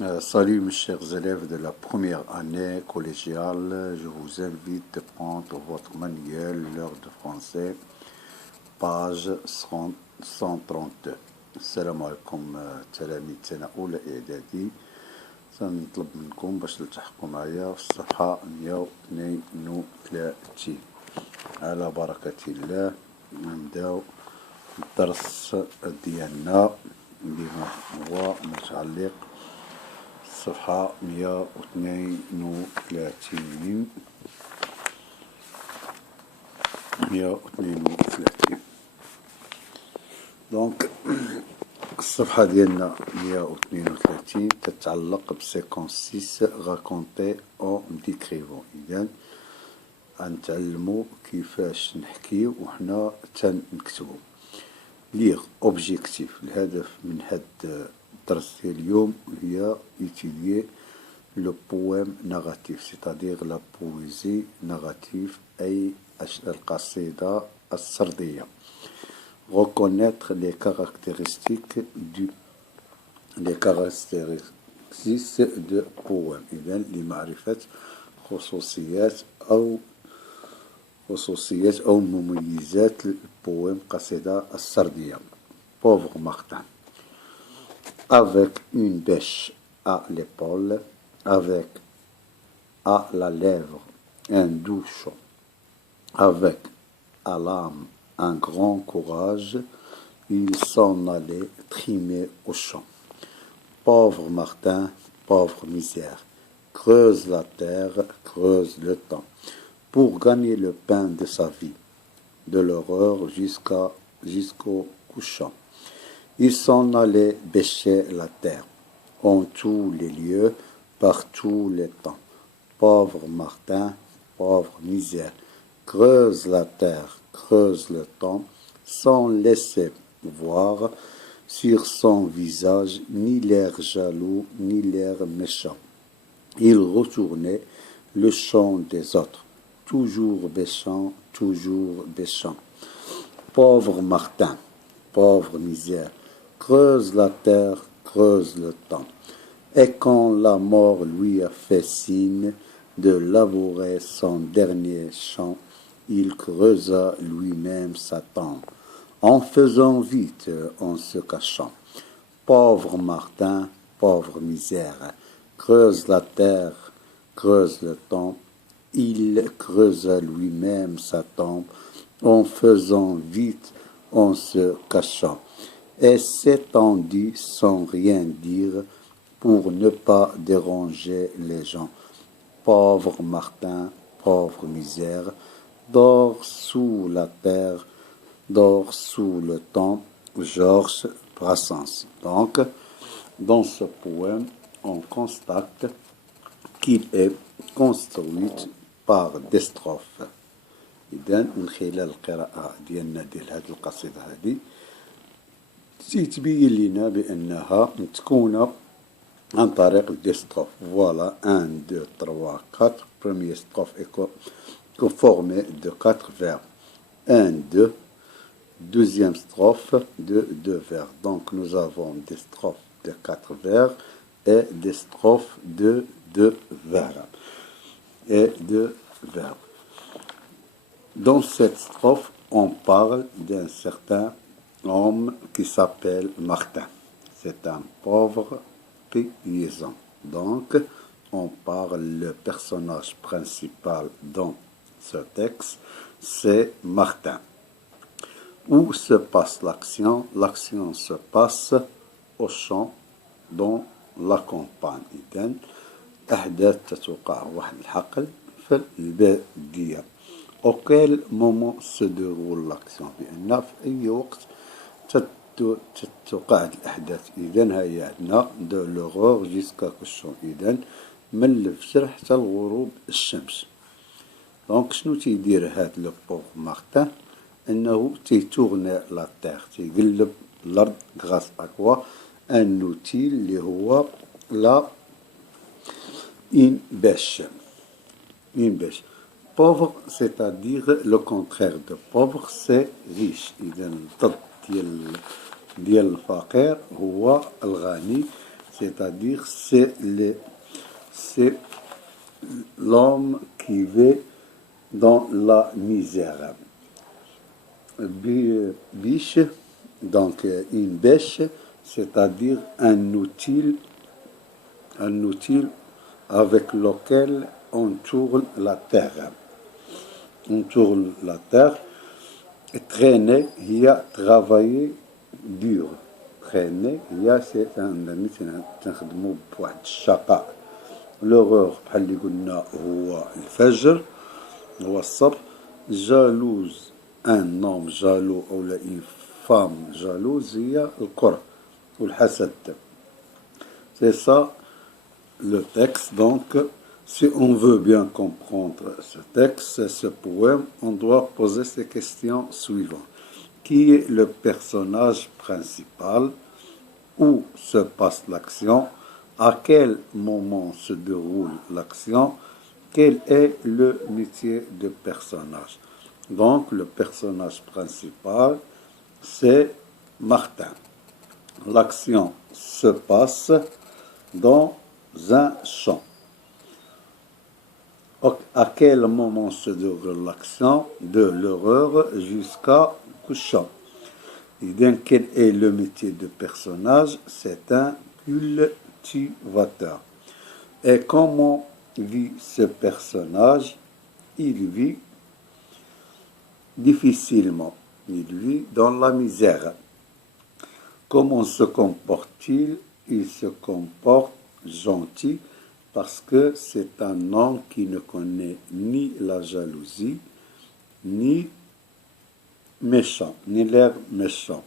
Salut mes chers élèves de la première année collégiale, je vous invite à prendre votre manuel, l'heure de français, page 132. السلام عليكم تلاميذ سنة أولى إعدادي. سنطلب منكم باش تلتحقوا معايا في الصفحة 132. على بركة الله نبداو الدرس ديالنا اللي هو متعلق صفحة 132. دونك الصفحة ديالنا 132 تتعلق بسيكونس 6 غاكونتي او ديكريفون. إذن غنتعلمو كيفاش نحكيو وحنا تنكتبو. ليغ اوبجيكتيف، الهدف من هاد الدرس ديال اليوم هي étudier le poème narratif, c'est-à-dire la poésie narrative أي القصيدة السردية. Reconnaître les caractéristiques de poème. إذن لمعرفة خصوصيات أو مميزات البويم قصيدة السردية. Pauvre Martin. Avec une bêche à l'épaule, avec à la lèvre un doux chant, avec à l'âme un grand courage, il s'en allait trimer au champ. Pauvre Martin, pauvre misère, creuse la terre, creuse le temps, pour gagner le pain de sa vie, de l'aurore jusqu'au couchant. Il s'en allait bêcher la terre, en tous les lieux, par tous les temps. Pauvre Martin, pauvre misère, creuse la terre, creuse le temps, sans laisser voir sur son visage ni l'air jaloux, ni l'air méchant. Il retournait le chant des autres, toujours bêchant, toujours bêchant. Pauvre Martin, pauvre misère, creuse la terre, creuse le temps. Et quand la mort lui a fait signe de labourer son dernier champ, il creusa lui-même sa tombe, en faisant vite, en se cachant. Pauvre Martin, pauvre misère, creuse la terre, creuse le temps. Il creusa lui-même sa tombe, en faisant vite, en se cachant, et s'étendit sans rien dire pour ne pas déranger les gens. Pauvre Martin, pauvre misère, dort sous la terre, dort sous le temps. Georges Brassens. Donc, dans ce poème, on constate qu'il est construit par des strophes. إذن من خلال القراءة ديالنا ديال هذه القصيدة هذه تيتبين لنا بأنها متكونة عن طريق دي ستروف. Voilà 1, 2, 3, 4. Première strophe est formée de 4 verbes. 1, 2. Deuxième strophe de 2 verbes. Donc nous avons des strophes de 4 verbes et des strophes de 2 verbes. Dans cette strophe, on parle d'un certain homme qui s'appelle Martin. C'est un pauvre paysan. Donc, on parle, le personnage principal dans ce texte, c'est Martin. Où se passe l'action? L'action se passe au champ, dans la campagne. إذن أحداث تتوقع واحد الحقل في البادية. Auquel moment se déroule l'action؟ بأن في أي وقت تتوقع الأحداث. إذن هي عندنا de l'aurore jusqu'à couchant. إذن من الفجر حتى الغروب الشمس. دونك شنو تيدير هاد لو بوغ مارتان؟ أنه تيتورني لا تيغ، تيقلب الأرض غاس أكوا ان اوتي اللي هو لا une bêche. Une bêche. Pauvre, c'est-à-dire le contraire de pauvre, c'est riche. إذا الضد ديال الفقير هو الغني. c'est-à-dire c'est l'homme qui vit dans la misère. Biche, donc une bêche, c'est-à-dire un outil avec lequel on tourne la terre. On tourne la terre. Traîner, il y a travailler dur. traîner, il y a c'est un ami تنخدمو بواحد الشقاء. L'horreur بحال اللي قلنا هو الفجر هو الصبح. جالوز ان نوم جالو او une femme jalouse هي الكره والحسد. C'est ça le texte. Donc si on veut bien comprendre ce texte, ce poème, on doit poser ces questions suivantes. Qui est le personnage principal? Où se passe l'action? À quel moment se déroule l'action? Quel est le métier du personnage? Donc, le personnage principal, c'est Martin. L'action se passe dans un champ. À quel moment se déroule l'action? De l'horreur jusqu'à couchant. Et donc, quel est le métier du personnage? C'est un cultivateur. Et comment vit ce personnage? Il vit difficilement. Il vit dans la misère. Comment se comporte-t-il? Il se comporte gentil parce que c'est un homme qui ne connaît ni la jalousie, ni méchant, ni l'air méchant.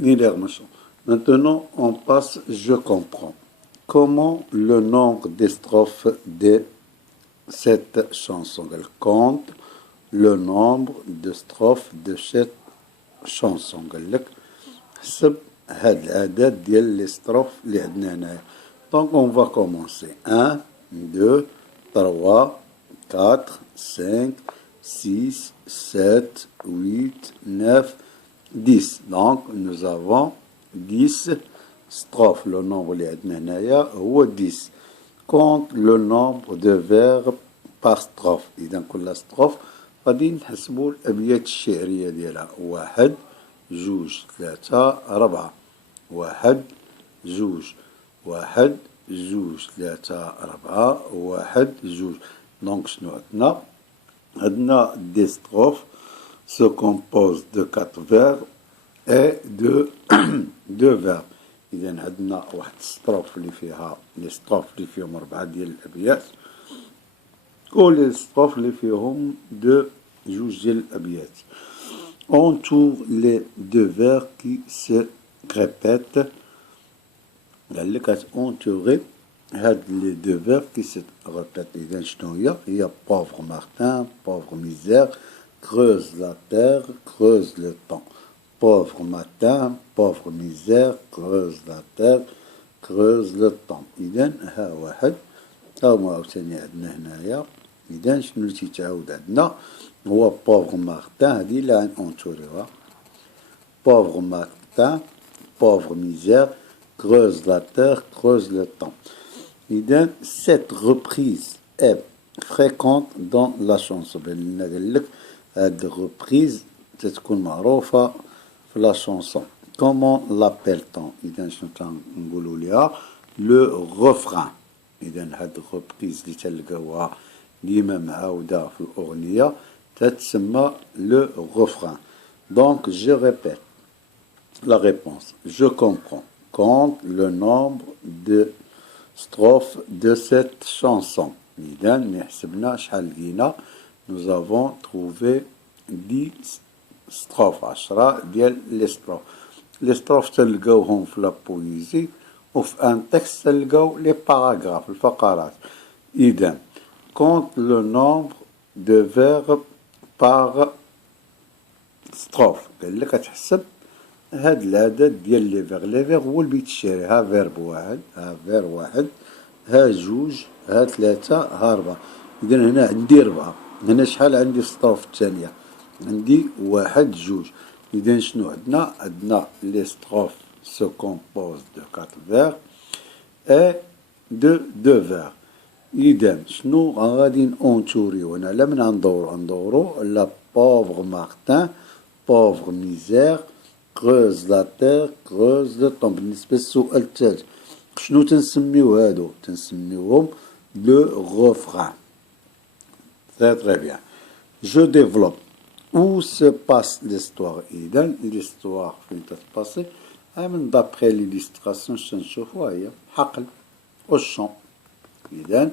Ni l'air méchant. Maintenant, on passe, je comprends. Comment le nombre des strophes de cette chanson? Elle compte le nombre de strophes de cette chanson. قال لك حسب هاد العدد ديال لي strophes اللي عندنا هنايا. Donc on va commencer. 1, 2, 3, 4, 5, 6, 7, 8, 9, 10. Donc nous avons 10 strophes. Le nombre اللي عندنا هنايا هو 10. Compte le nombre de verbes par strophe. إذا كل strophe غادي نحسبوا الأبيات الشعرية ديالها. 1 2 3 4. 1 2 1 2 3 4 1 2. Donc شنو عندنا؟ عندنا des strophes se composent de 4 verbes et de 2 verbes. إذا عندنا واحد الستروف اللي فيها لي ستروف اللي فيهم 4 ديال الأبيات و لي ستروف اللي فيهم جوج ديال الأبيات. On tourne les 2 vers qui se répètent. قال لك entourer هاد les 2 verbes qui se répètent. إذا شنو هي pauvre Martin, pauvre misère, creuse la terre, creuse le temps. Pauvre matin, pauvre misère, creuse la terre, creuse le temps. إذا ها واحد ها هو عاوتاني عندنا هنايا. إذا شنو اللي تيتعاود عندنا هو pauvre Martin. هادي اللي غنأونتوريوها. Pauvre matin, pauvre misère, creuse la terre, creuse le temps. إذا cette reprise est fréquente dans la chanson. قال لك هاد reprise تتكون معروفة في la chanson. Comment l'appelle-t-on? إذا شنو تنقولوا ليها؟ le refrain. إذا هاد reprise اللي تلقاوها ديما معاودة في الأغنية تتسمى le refrain. Donc je répète la réponse. Je comprends. Compte le nombre de strophes de cette chanson. إذا نحسبنا شحال لقينا. Nous avons trouvé 10 strophes. 10 ديال لي ستروف. لي ستروف تلقاوهم في لا بويزي وفي ان تكست تلقاو لي باراغراف الفقرات. إذا compte le nombre de verbes par strophe. قال لك تحسب هاد العدد ديال لي فيغ. لي فيغ هو البيت الشعري. ها فيرب واحد، ها فير واحد، ها جوج، ها ثلاثة، ها 4. إذا هنا عندي 4. هنا شحال عندي ستروف الثانية؟ عندي 1 2. إذا شنو عندنا؟ عندنا لي ستروف se compose de 4 vers et de 2 vers. إذا شنو غادي نونتوريو هنا لما ندورو لا pauvre Martin, pauvre misère, creuse la terre, creuse le tombe. بالنسبة للسؤال الثالث شنو تنسميو هادو؟ تنسميوهم لو refrain. Très bien. Je développe. Où se passe l'histoire? إذا l'histoire فين تتباسي؟ من d'après l'illustration شنشوفوها هي حقل au champ. إذا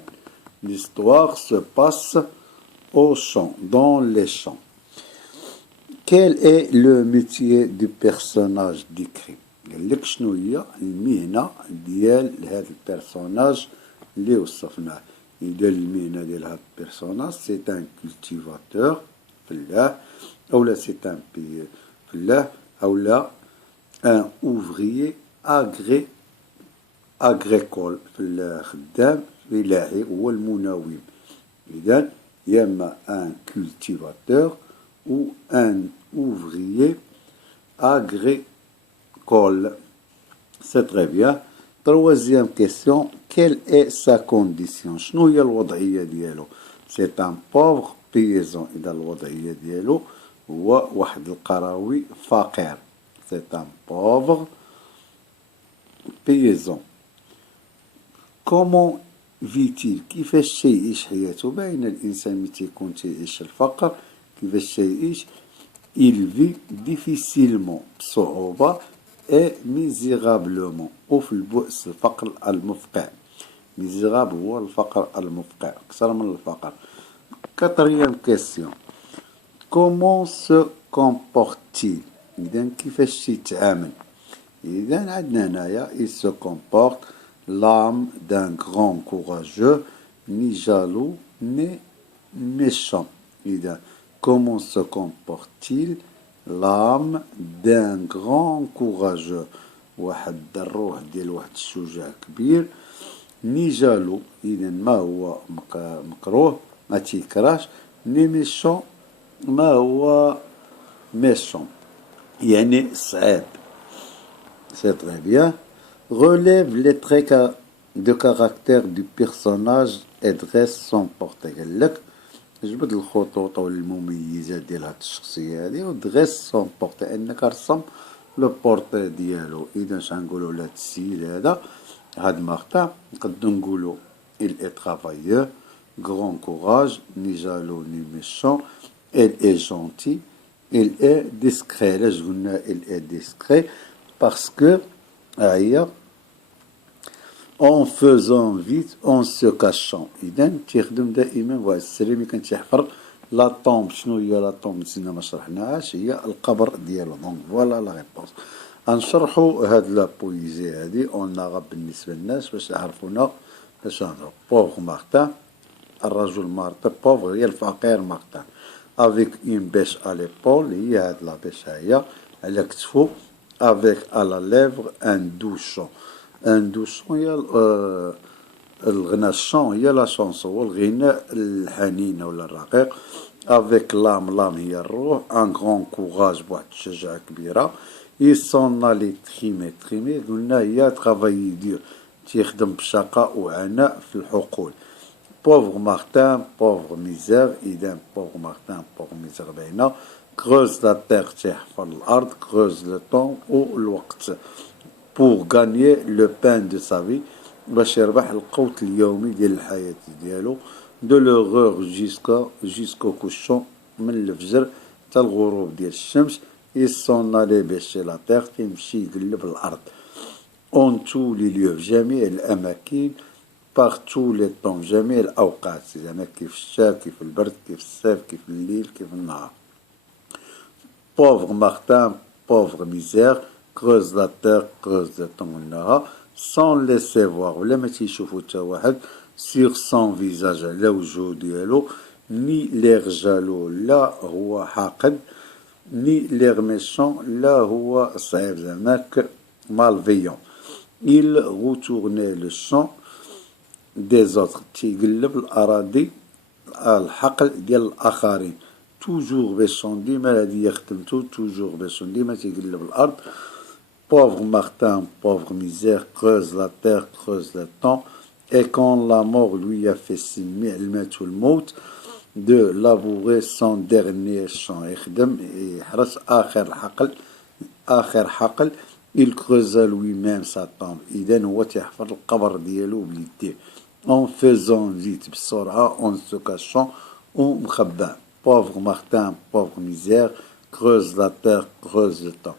l'histoire se passe au champ, dans les champs. Quel est le métier du personnage décrit? قال لك شنو هي المهنة ديال هذا البيرسوناج اللي وصفناه. إذا المهنة ديال هذا البيرسوناج سي ان كولتيفاتور فلاح أولا سي ان فلاح أولا ان اوفريي agricole خدام فلاحي هو المناوب. إذا يا إما ان cultivateur ou un ouvrier agricole. C'est très bien. Troisième question, quelle est sa condition? شنو هي الوضعية ديالو؟ C'est un pauvre paysan. إذا الوضعية ديالو هو واحد القروي فقير. C'est un pauvre paysan. Comment vit-il؟ كيفاش تيعيش حياته؟ باين الإنسان ملي تيكون تيعيش الفقر كيفاش تيعيش. Il vit difficilement بصعوبة et misérablement وفي البؤس الفقر المفقع. misérable هو الفقر المفقع أكثر من الفقر. Quatrième question. Comment se comporte-t-il؟ إذا كيفاش تيتعامل؟ إذا عندنا هنايا il se comporte l'âme d'un grand courageux ni jaloux ni méchant. إذا comment se comporte-t-il l'âme d'un grand courageux واحد الروح ديال واحد الشجاع كبير. ني جالو إذا ما هو مكروه ما تيكراش. ني ميشون ما هو ميشون يعني صعيب. C'est très bien. Relève les traits de caractère du personnage et dresse son portrait. قال لك جبد الخطوط والمميزات ديال هاد الشخصية هادي ودغيس سون بورتي انك رسم لو بورتي ديالو. اذا اش غنقولو لهاد السيد هذا هاد مارتان نقدو نقولو il est travailleur, grand courage, ni jaloux ni méchant, il est gentil, il est discret. علاش قلنا il est discret parce que هي en faisant vite en se cachant. إذا تيخدم دائما واحد السري ملي كان تيحفر لا طومب. شنو هي لا طومب؟ نسينا ما شرحناهاش. هي القبر ديالو. دونك فوالا لا ريبونس. غنشرحو هاد لا بويزي هادي اون اغاب بالنسبة للناس باش يعرفونا باش نهضرو. بوفغ مارتان الرجل مارتان. بوفغ هي الفقير مارتان. افيك اون بيش ا ليبول هي هاد لا بيش هي على كتفو. افيك ا لا ليفر ان دوشون. ان دوشون هي الغناء. الشون هي لا شونسون هو الغناء الحنين ولا الرقيق. افيك لام هي الروح. ان غران كوراج بواحد الشجاعة كبيرة. اي سون الي تريمي قلنا هي ترافايي دير تيخدم بشقاء وعناء في الحقول. بوفغ مارتان بوفغ ميزير. إذا بوفغ مارتان بوفغ ميزير باينة. كروز لا تيغ تيحفر الأرض. كروز لو طون والوقت pour gagner le pain de sa vie باش يربح القوت اليومي ديال الحياة ديالو. de l'heureux jusqu'au couchon من الفجر حتى الغروب ديال الشمس. il s'en allait bêcher la terre تيمشي يقلب الأرض. en tous les lieux في جميع الأماكن. partout les temps في جميع الأوقات. زعما كيف الشتاء كيف البرد كيف الصيف كيف الليل كيف النهار. pauvre Martin pauvre misère creuse la terre creuse le temps قلناها. sans laisser voir ولا ما تيشوفو تا واحد sur son visage على وجهو ديالو. ni l'air jaloux لا هو حاقد. ni l'air méchant لا هو صعيب زعماك malveillant. il retournait le champ des autres تيقلب الأراضي الحقل ديال الآخرين. توجور بيشون ديما هادي خدمتو. توجور بيشون ديما تيقلب الأرض. Pauvre Martin, pauvre misère, creuse la terre, creuse le temps. Et quand la mort lui a fait signe, elle met tout le mot, de labourer son dernier champ. يحرس آخر حقل. Il creusa lui-même sa tombe. إذا هو تيحفر القبر ديالو بيديه. En faisant vite, بسرعة, en se cachant, ومخبى. Pauvre Martin, pauvre misère, creuse la terre, creuse le temps.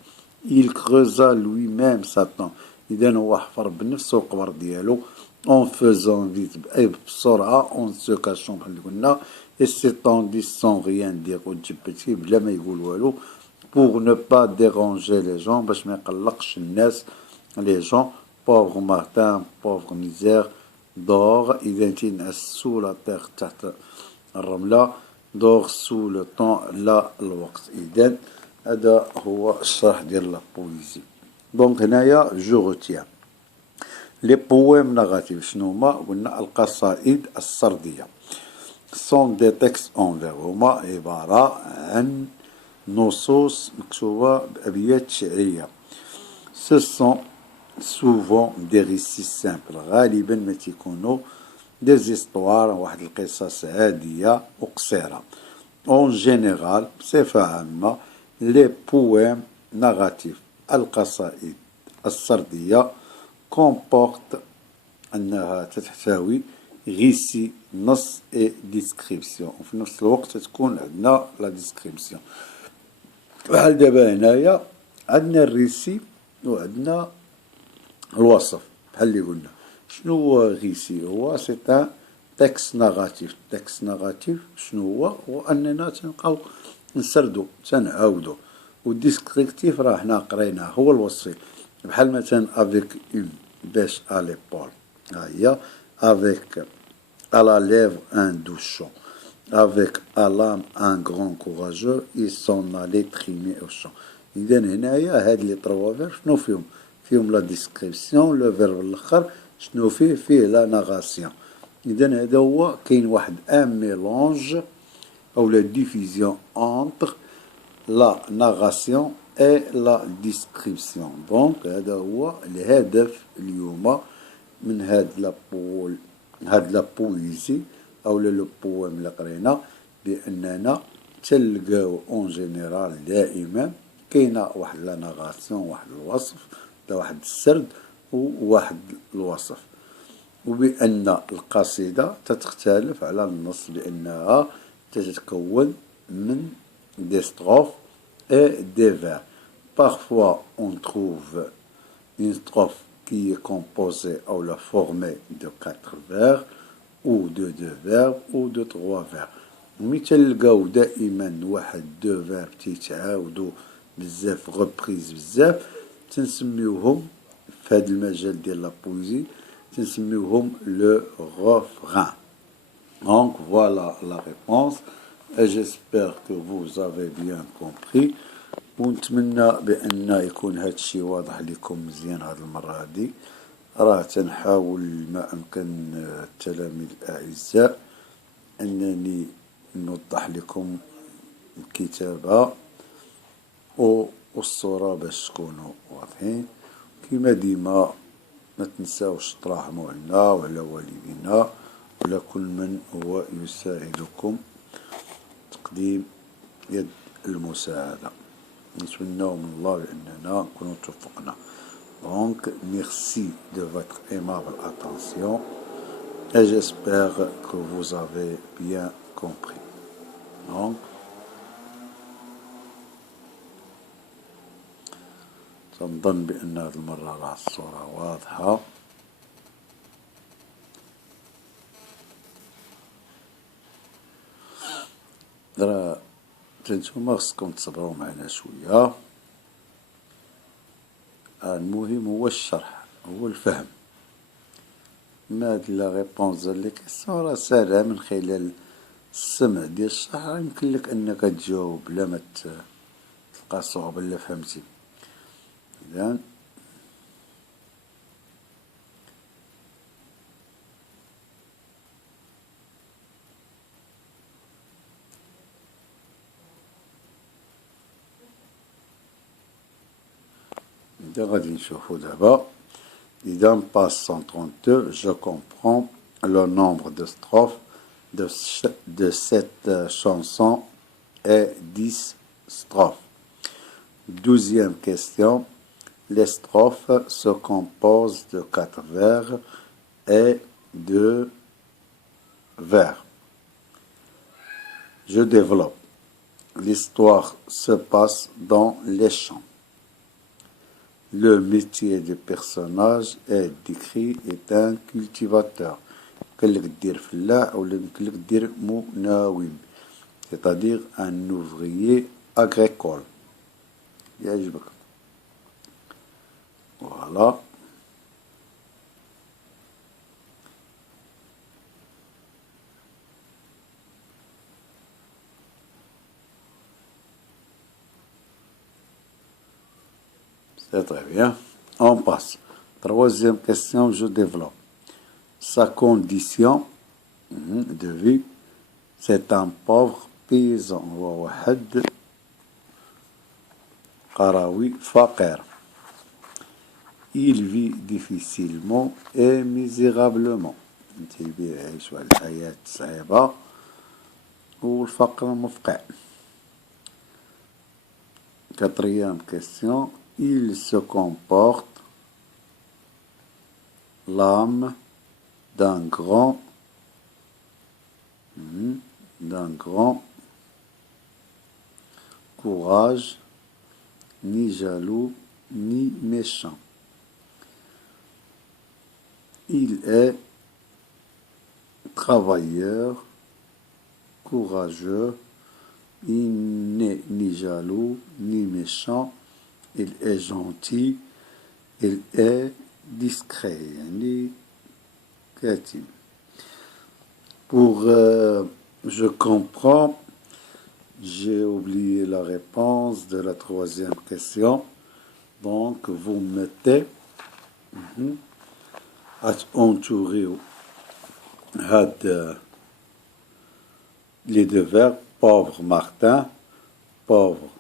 Il creusa lui-même sa tombe. إذا هو حفر بنفسه القبر ديالو. En faisant vite, أي بسرعة, en se cachant بحال اللي قلنا. Et s'étendit sans rien dire وتجبتي بلا ما يقول والو. Pour ne pas déranger les gens, باش ما يقلقش الناس, les gens. Pauvre Martin, pauvre misère, dort. إذا تينعس sous la terre تحت الرملة, dort sous le temps لا الوقت. إذا هذا هو الشرح ديال لا بويزي. دونك هنايا جو روتيان لي بويم نغاتيف. شنو هما؟ قلنا القصائد السردية. sont des textes en vers. هما عبارة عن نصوص مكتوبة بأبيات شعرية. Ce sont souvent des récits simples. غالبا ما تيكونوا des histoires, واحد القصص عادية وقصيرة. En général, بصفة عامة, les poèmes narratifs, القصائد السردية, comportent أنها تحتوي récit, نص et description. وفي نفس الوقت تكون عندنا لا description. بحال دابا هنايا عندنا الريسي وعندنا الوصف. بحال اللي قلنا شنو هو ريسي؟ هو سي ان تكست ناراتيف. تكست ناراتيف شنو هو اننا تنبقاو نسردو تنعاودو. والديسكريبتيف راه حنا قريناه هو الوصفي. بحال مثلا افيك اون بيش ا ليبول, ها هي افيك à la lèvre un doux chant, avec à l'âme un grand courageux, ils s'en allaient trimer au champ. إذا هنايا هاد لي تروا فير شنو فيهم؟ فيهم لا ديسكريبسيون. لو فيرب الآخر شنو فيه لا ناغاسيون. إذا هذا هو كاين واحد ان ميلونج أو لا ديفيزيون انتر لا ناغاسيون اي لا ديسكريبسيون. دونك هذا هو الهدف اليوم من هاد لا بويزي او لو بويم اللي قرينا, باننا تلقاو اون جينيرال دائما كاينه واحد لا ناغاسيون, واحد الوصف, واحد السرد وواحد الوصف. وبان القصيده تتختلف على النص بانها تتكون من des strophes et des vers. Parfois on trouve une strophe qui est composée ou la formée de 4 vers ou de 2 vers ou de 3 vers. ملي تلقاو دائما واحد 2 vers تيتعاودوا بزاف, غبريز بزاف, تنسميوهم في هذا المجال ديال لا بويزي تنسميوهم لو refrain. Donc voilà la réponse. Et j'espère que vous avez bien compris. ونتمنى بأن يكون هذا الشيء واضح لكم مزيان هذه المرة هذه. راه تنحاول ما أمكن التلاميذ الأعزاء أنني نوضح لكم الكتابة والصورة باش تكونوا واضحين. كما ديما ما تنساوش تراحموا علينا وعلى والدينا وعلى كل من هو يساعدكم تقديم يد المساعدة. نتمنى من الله بأننا نكونوا توفقنا. Donc, merci de votre aimable attention et j'espère que vous avez bien compris. Donc, تنظن بأن هذه المرة راه الصورة واضحة. راه نتوما خصكم تصبروا معنا شوية. المهم هو الشرح, هو الفهم. ما هاد لا ريبونس ديال لي كيسيون راه ساهلة من خلال السمع ديال الشرح. يمكن لك انك تجاوب بلا ما تلقى صعوبة الا فهمتي. إذن غادي نشوفو دابا. إذا page 132, je comprends le nombre de strophes de cette chanson est 10 strophes. 12e question. Les strophes se composent de 4 vers et de vers. Je développe. L'histoire se passe dans les champs. Le métier du personnage est décrit est un cultivateur. C'est-à-dire un ouvrier agricole. Voilà. C'est très bien. On passe. Troisième question, je développe. Sa condition de vie, c'est un pauvre paysan. واحد قروي فقير. Il vit difficilement et misérablement. يعيش واحد الحياة صعيبة والفقر مفقع. Quatrième question. Il se comporte l'âme d'un grand courage, ni jaloux, ni méchant. Il est travailleur, courageux, il n'est ni jaloux, ni méchant, il est gentil, il est discret, يعني كاتم. Pour je comprends, j'ai oublié la réponse de la troisième question. Donc, vous mettez entourer les deux verbes, pauvre Martin, pauvre,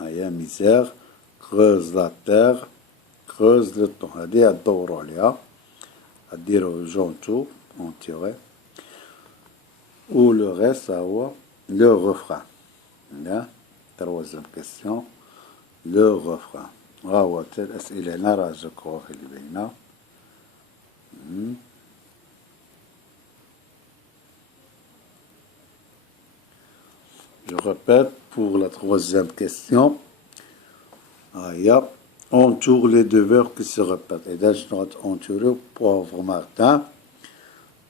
misère, creuse la terre, creuse le temps. هذه هتدوروا عليها هتديروا جونتو اونتيغي و لو ريست هو لو refrain. لا troisième question لو refrain. ها هو الأسئلة هنا راه جاكوها اللي باينة. Je répète pour la troisième question. Entoure les deux verbes qui se répètent. Et là, je dois entourer pauvre Martin,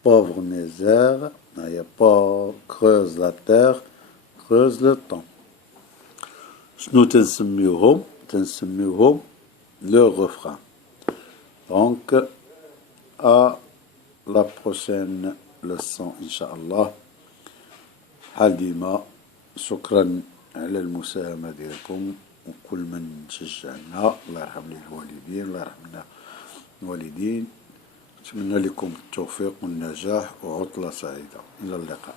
pauvre misère, creuse la terre, creuse le temps. شنو تنسميوهم le refrain. Donc, à la prochaine leçon, Inch'Allah. حديما شكرا على المساهمة ديالكم وكل من شجعنا. الله يرحم لي الوالدين، الله يرحمنا الوالدين. أتمنى لكم التوفيق والنجاح وعطلة سعيدة. إلى اللقاء.